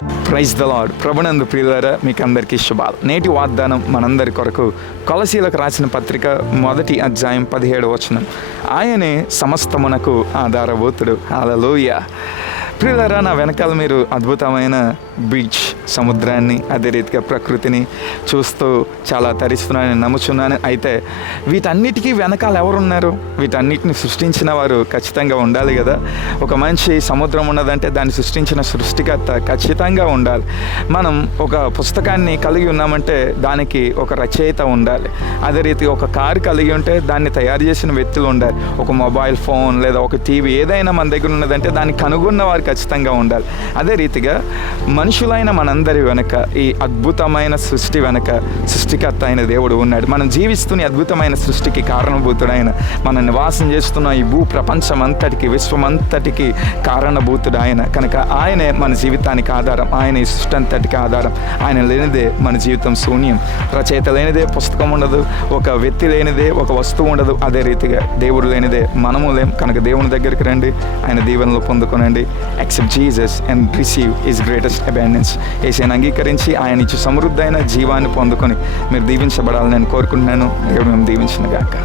Praise the lord. ప్రభునందు ప్రియులారా, మీకు అందరికీ శుభాలు. నేటి వాగ్దానం మనందరి కొరకు కొలసీలకు రాసిన పత్రిక 1వ అధ్యాయం 17వ వచనం. ఆయనే సమస్తమునకు ఆధారభూతుడు. హల్లెలూయా. ప్రియులారా, నా వెనకాల మీరు అద్భుతమైన బీచ్, సముద్రాన్ని, అదే రీతిగా ప్రకృతిని చూస్తూ చాలా తరిస్తున్నానని నమ్ముచున్నాను. అయితే వీటన్నిటికీ వెనకాల ఎవరున్నారు? వీటన్నిటిని సృష్టించిన వారు ఖచ్చితంగా ఉండాలి కదా. ఒక మంచి సముద్రం ఉన్నదంటే దాన్ని సృష్టించిన సృష్టికర్త ఖచ్చితంగా ఉండాలి. మనం ఒక పుస్తకాన్ని కలిగి ఉన్నామంటే దానికి ఒక రచయిత ఉండాలి. అదే రీతిగా ఒక కారు కలిగి ఉంటే దాన్ని తయారు చేసిన వ్యక్తులు ఉండాలి. ఒక మొబైల్ ఫోన్ లేదా ఒక టీవీ ఏదైనా మన దగ్గర ఉన్నదంటే దాన్ని కనుగొన్న వారు ఖచ్చితంగా ఉండాలి. అదే రీతిగా మనుషులైన మనందరి వెనక, ఈ అద్భుతమైన సృష్టి వెనక సృష్టికర్త అయిన దేవుడు ఉన్నాడు. మనం జీవిస్తున్న అద్భుతమైన సృష్టికి కారణభూతుడైన, మనం నివాసం చేస్తున్న ఈ భూ ప్రపంచమంతటికి, విశ్వమంతటికి కారణభూతుడు ఆయన. కనుక ఆయనే మన జీవితానికి ఆధారం, ఆయన ఈ సృష్టి అంతటికి ఆధారం. ఆయన లేనిదే మన జీవితం శూన్యం. రచయిత లేనిదే పుస్తకం ఉండదు, ఒక వ్యక్తి లేనిదే ఒక వస్తువు ఉండదు. అదే రీతిగా దేవుడు లేనిదే మనము లేం. కనుక దేవుని దగ్గరికి రండి, ఆయన దీవెనలు పొందుకొనండి. Accept Jesus and receive his greatest abundance. యేసుని అంగీకరించి ఆయన ఇచ్చే సమృద్ధైన జీవాన్ని పొందుకొని మీరు దీవించబడాలని నేను కోరుకుంటున్నాను. దేవుడు మేము దీవించును గాక.